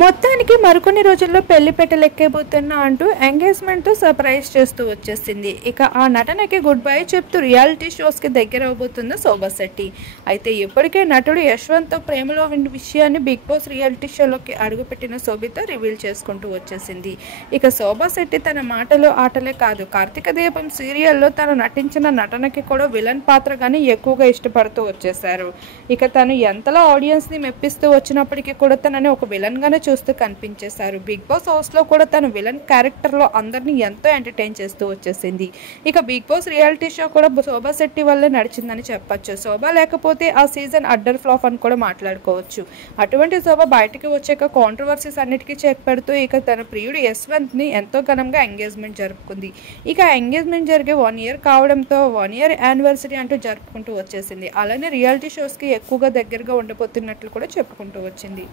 మొత్తానికి మరికొన్ని రోజుల్లో పెళ్లి పెట్టలెక్కబోతున్నా అంటూ ఎంగేజ్మెంట్తో సర్ప్రైజ్ చేస్తూ వచ్చేసింది. ఇక ఆ నటనకి గుడ్ బై చెప్తూ రియాలిటీ షోస్కి దగ్గర అవబోతుంది శోభా శెట్టి. అయితే ఇప్పటికే నటుడు యశ్వంత్తో ప్రేమలో ఉన్న విషయాన్ని బిగ్ బాస్ రియాలిటీ షోలోకి అడుగుపెట్టిన శోభిత రివీల్ చేసుకుంటూ వచ్చేసింది. ఇక శోభా శెట్టి తన మాటలు ఆటలే కాదు, కార్తీక దీపం సీరియల్లో తను నటించిన నటనకి కూడా విలన్ పాత్రగానే ఎక్కువగా ఇష్టపడుతూ వచ్చేశారు. ఇక తను ఎంతలా ఆడియన్స్ని మెప్పిస్తూ వచ్చినప్పటికీ కూడా తనని ఒక విలన్గానే చూస్తూ కనిపించేశారు. బిగ్ బాస్ హౌస్లో కూడా తను విలన్ క్యారెక్టర్లో అందరినీ ఎంతో ఎంటర్టైన్ చేస్తూ వచ్చేసింది. ఇక బిగ్ బాస్ రియాలిటీ షో కూడా శోభా శెట్టి వల్లే నడిచిందని చెప్పొచ్చు. శోభా లేకపోతే ఆ సీజన్ అడ్డర్ ఫ్లాప్ అని కూడా మాట్లాడుకోవచ్చు. అటువంటి శోభా బయటికి వచ్చాక కాంట్రవర్సీస్ అన్నిటికీ చెక్ పెడుతూ ఇక తన ప్రియుడు యశ్వంత్ని ఎంతో ఘనంగా ఎంగేజ్మెంట్ జరుపుకుంది. ఇక ఎంగేజ్మెంట్ జరిగే 1 year కావడంతో 1 year యానివర్సరీ అంటూ జరుపుకుంటూ వచ్చేసింది. అలానే రియాలిటీ షోస్కి ఎక్కువగా దగ్గరగా ఉండబోతున్నట్లు కూడా చెప్పుకుంటూ వచ్చింది.